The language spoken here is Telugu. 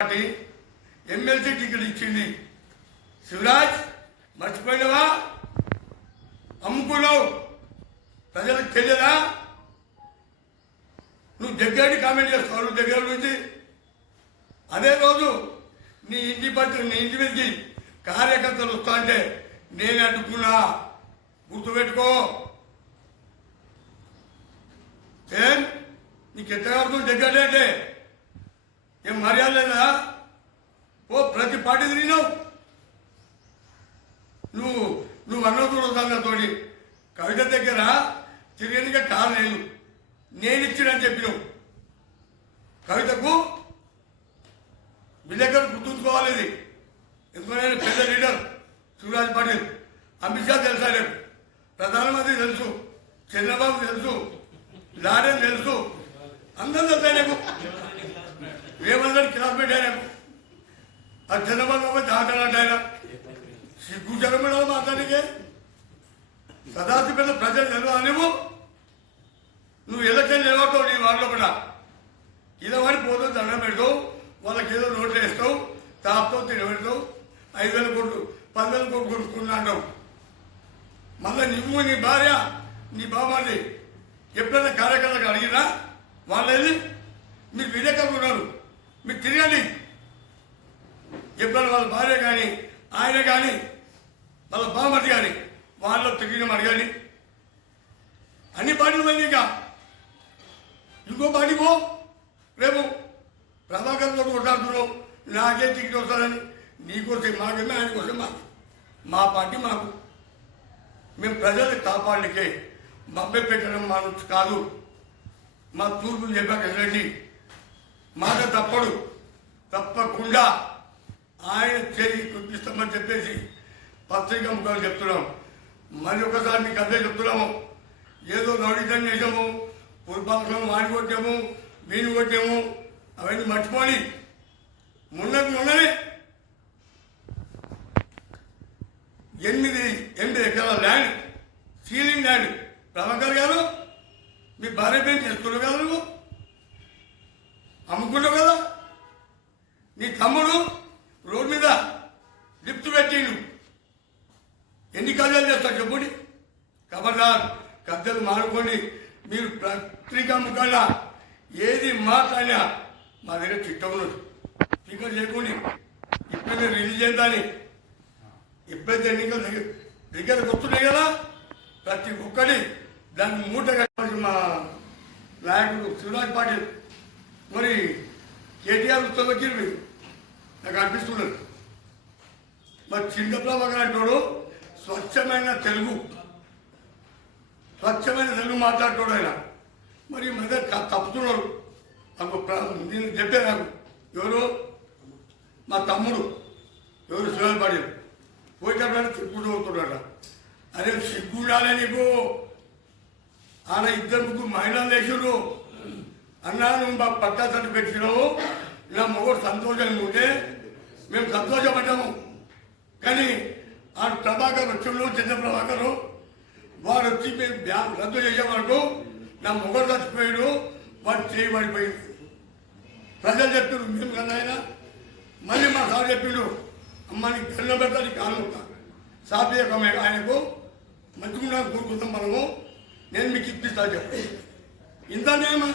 పార్టీ ఎమ్మెల్సీ టికెట్ ఇచ్చింది. శివరాజ్ మర్చిపోయినవా? అమ్ముకున్నావు, ప్రజలకు తెలియదా? నువ్వు దగ్గర కామెంట్ చేస్తావు, నువ్వు దగ్గర నుంచి. అదే రోజు నీ ఇంటి మీదకి కార్యకర్తలు వస్తా అంటే నేను అడ్డుకున్నా, గుర్తుపెట్టుకో. ఏం నీకు ఎట్లా అవుతుంది దగ్గర అంటే? ఏం మర్యాద లేదా? ఓ ప్రతి పార్టీ తిరిగినావు నువ్వు అన్నదూడ సంగతో. కవిత దగ్గర తిరిగినగా కారు లేదు, నేను ఇచ్చినని చెప్పినావు. కవితకు విలేకరు గుర్తుంచుకోవాలి. ఇది ఎందుకంటే పెద్ద లీడర్ శివరాజ్ పాటిల్. అమిత్ షా తెలుసా? రేపు ప్రధానమంత్రి తెలుసు, చంద్రబాబు తెలుసు, లాడెన్ తెలుసు, అందరూ తెలుసా నీకు. రేవంత్ క్లాస్మేట్ అయినా అది చంద్రబాబు దాటాలంటే ఆయన సిగ్గు జరగడం మాట్లాడికే. సదాశివపేట ప్రజలు తెలియదు. నువ్వు ఎలక్షన్ నిలబడతావు, నీ వారిలో కూడా ఇలా వాడి పోతావు, దండం పెడతావు, వాళ్ళకి ఏదో నోట్లు వేస్తావు, తాపుతావు, తినబెడతావు, 5,000 కోట్లు 10,000 కోట్లు కొనుక్కున్నావు. మళ్ళీ నువ్వు నీ భార్య నీ బాబాని ఎప్పుడైనా కార్యకర్తలకు అడిగినా వాళ్ళని మీరు విలేకరులు ఉన్నారు, మీరు తిరగండి. ఎప్పుడైనా వాళ్ళ భార్య కానీ ఆయన కానీ వాళ్ళ బామర్ది కానీ వాళ్ళు తిరిగిన అడగాలి. అన్ని పార్టీలు పోయింది. ఇంకా ఇంకో పార్టీ పో. రేపు ప్రభాకర్తో కొట్లాడుతున్నావు, నాకే టికెట్ వస్తారని. నీకోసం మాకేమే, ఆయన కోసం మాకు. మా పార్టీ మాకు. మేము ప్రజల్ని కాపాడనికే మభ్య పెట్టడం మా నుంచి కాదు. మా తూర్పు చెప్పాక రెడ్డి మాట తప్పడు, తప్పకుండా ఆయన చేయి చూపిస్తామని చెప్పేసి పత్రికా ముఖాలు చెప్తున్నాం. మరి ఒకసారి మీకు అదే చెప్తున్నాము. ఏదో నౌడితం చేసాము, పురపాలకం వాడి కొట్టాము, వీని కొట్టాము, అవన్నీ మర్చిపోయి మొన్ననే 8 ఎకరాల ల్యాండ్, సీలింగ్ ల్యాండ్ ప్రభాకర్ గారు మీ భార్య పేరు చేసుకున్నావు కదా, నువ్వు అమ్ముకున్నావు కదా. నీ తమ్ముడు రోడ్ మీద లిఫ్ట్ పెట్టిండు. ఎన్ని కబ్జాలు చేస్తారు చెప్పుడి. ఖబర్దార్, కబ్జాలు మానుకోండి. మీరు పత్రికా ముఖాల్లో ఏది మాట్లాడినా మా దగ్గర చిట్టం ఉన్నది, స్పీకర్ చేయకండి. ఇప్పుడే రిలీజ్ చేద్దాని. ఎప్పుడైతే ఎన్నికలు దగ్గరకు వస్తున్నాయి కదా, ప్రతి ఒక్కటి దాన్ని మూట కట్టాల్సి మా నాయకుడు శివరాజ్ పాటిల్. మరి కేటీఆర్ ఉత్సవం వచ్చింది నాకు అనిపిస్తున్నది. మరి చింతప్రభాకర్ అంటాడు స్వచ్ఛమైన తెలుగు మాట్లాడుతాడు ఆయన. మరి మధ్య తప్పుతున్నారు. నేను చెప్పే నాకు ఎవరు మా తమ్ముడు ఎవరు శివరాజ్ పాటిల్ పోయేటప్పుడు తిప్పుకుంటూ పోతున్నాడ. అరే సిగ్గుండాలే నీకు. ఆడ 2 మహిళలు వేసారు అన్నా, నువ్వు మా పక్కా సర్టి పెట్టినావు, నా మొగడు సంతోషంగా ఉంటే మేము సంతోషపడ్డాము. కానీ ఆ ప్రభాకర్ వచ్చిండు, చంద్రప్రభాకర్ వాడు వచ్చి మేము రద్దు చేసే వరకు నా మొగడు చచ్చిపోయాడు, వాడు చేయబడిపోయింది. ప్రజలు చెప్తున్నారు మేము కన్నా. ఆయన మళ్ళీ మా సార్ చెప్పిండు, అమ్మ నీకు తెల్ల పెడతా, నీకు కానుకుంటా సాపేయకమే, ఆయనకు మంచిగా కోరుకుంటాం మనము, నేను మీకు ఇప్పిస్తా చెప్పి ఇంతనేమా